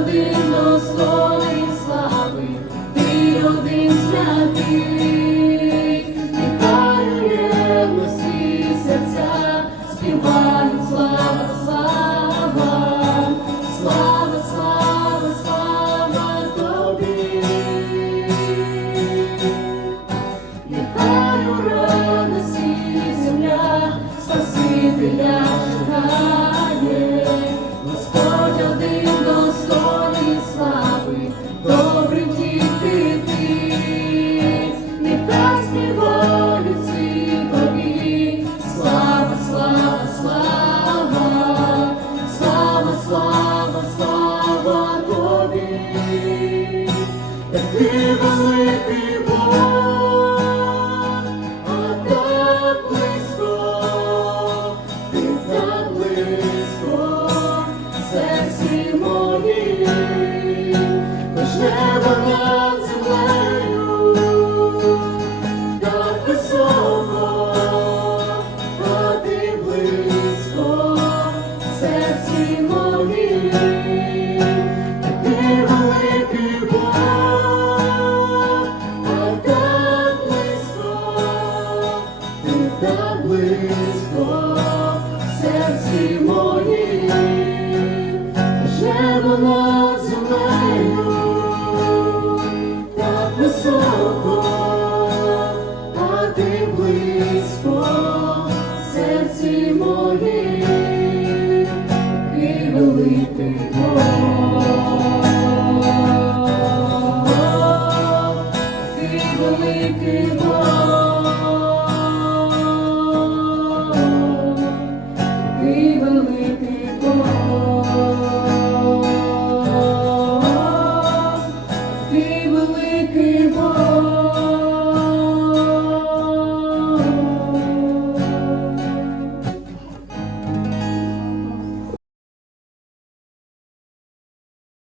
один достоин слави, ти один святий, нехай єдності серця, співають слава, слава, слава, слава, слава тобі, нехай у радості земля, спасителя шукає, Господь один. ദൈവമേ великий Бог, ти великий Бог.